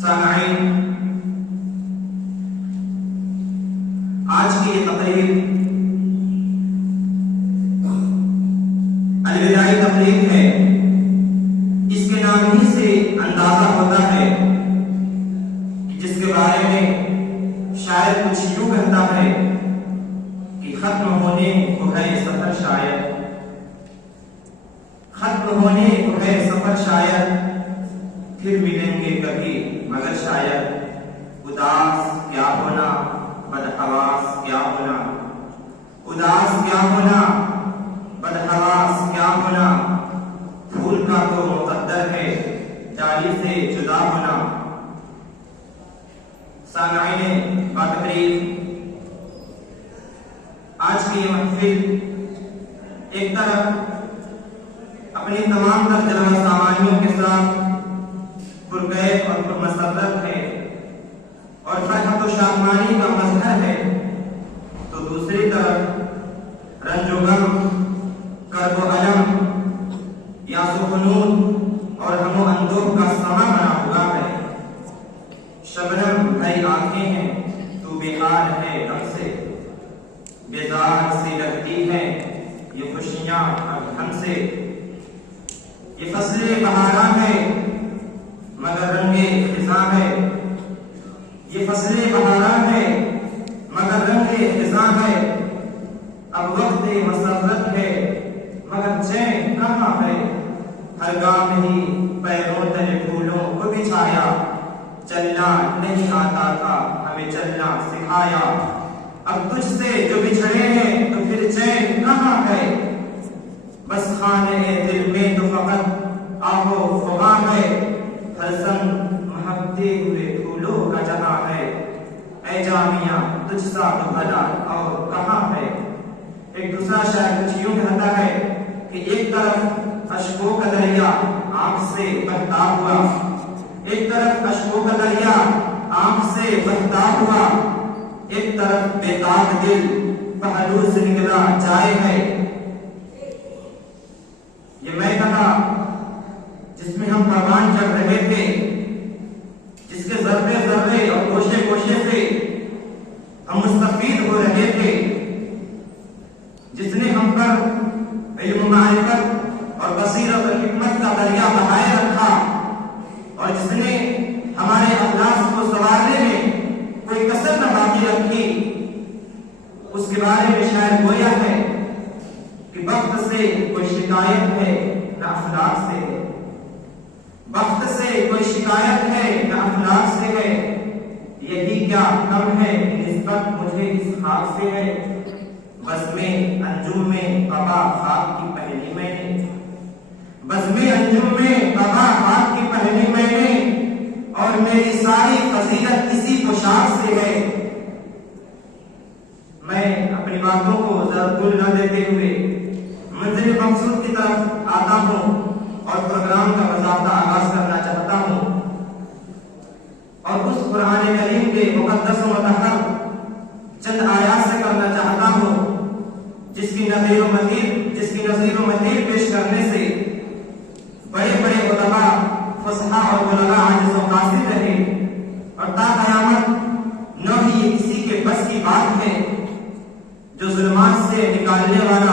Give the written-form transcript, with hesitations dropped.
سامعین، آج کی یہ تقریر الوداعی تقریر ہے۔ اس کے نام ہی سے اندازہ ہوتا ہے کہ جس کے بارے میں شاعر کچھ یوں کہتا ہے کہ ختم ہونے کو ہے سفر شاید، ختم ہونے کو ہے سفر شاید، پھر ملیں گے کبھی مگر شاید، اداس کیا ہونا بدحواس کیا ہونا، اداس کیا ہونا بدحواس کیا ہونا، پھول کا تو مقدر ہے ڈالی سے جدا ہونا۔ سامعین با تقریر، آج کی یہ محفل ایک طرف اپنی تمام تر جلوہ سامعینوں کے ساتھ پرکیف اور پرمسرت ہے اور فرحت و شادمانی کا مظہر ہے، تو دوسری طرف رنج و غم، کرب و الم، یاس و خنود اور غم و اندوہ کا سما بنا ہوا ہے۔ شبنم بھری آنکھیں ہیں تو بے حال ہے غم سے، بیزار سی لگتی ہے یہ خوشیاں اب ہم سے، یہ فصل بہاراں ہے مگر رنگ خزاں ہے، یہ فصل بہاراں ہے مگر رنگ خزاں ہے، اب وقت مسرت ہے مگر چین کہاں ہے، ہر گام ہی پیروں تلے پھولوں کو بچھایا، چلنا نہیں آتا تھا ہمیں چلنا سکھایا، اب تجھ سے جو بچھڑے ہیں تو پھر چین کہاں ہے، بس خانے دل میں تو فقط آہو فغاں ہے، ہر سنگ مہکتے ہوئے پھولوں کا جہاں ہے، اے جامعہ تجھ سا تو بھلا اور کہاں ہے۔ ایک دوسرا شاعر کچھ یوں کہتا ہے کہ ایک طرف اشکوں کا دریا آنکھ سے بہتا ہوا، ایک طرف اشکوں کا دریا آنکھ سے بہتا ہوا، ایک طرف بےتاب دل پہلو سے نکلا جائے ہے۔ یہ میں کہا جس میں ہم پروان چڑھ رہے تھے، جس کے ذرے ذرے اور گوشے گوشے سے ہم مستفید ہو رہے تھے، جس نے ہم پر علم معرفت اور بصیرت اور حکمت کا دریا بہائے رکھا، اور جس نے ہمارے اخلاص کو سنوارنے میں کوئی کسر نہ باقی رکھی، اس کے بارے میں شاعر گویا ہے کہ وقت سے کوئی شکایت ہے نہ اخلاق سے ہے، وقت سے کوئی شکایت ہے نہ اخلاق سے ہے، یہی کیا کم ہے نسبت مجھے اس خاک سے ہے، بزم انجم میں قبا خاک کی پہلی میں نے، بزم انجم میں قبا خاک کی پہلی میں نے، اور میری ساری فضیلت اسی پوشاک سے ہے۔ میں اپنی باتوں کو ذرا بھول نہ دیتے ہوئے منزل مقصود کی طرف آتا ہوں اور پروگرام کا باضابطہ آغاز کرنا چاہتا ہوں، اور اس قرآن کریم کے مقدس و مطہر چند آیات سے کرنا چاہتا ہوں جس کی نظیر و مزید پیش کرنے سے بڑے بڑے علماء، فصحاء اور بلغاء عاجز و قاصر رہے، اور تا قیامت نہ ہی یہ کسی کے بس کی بات ہے جو ظلمات سے نکالنے والا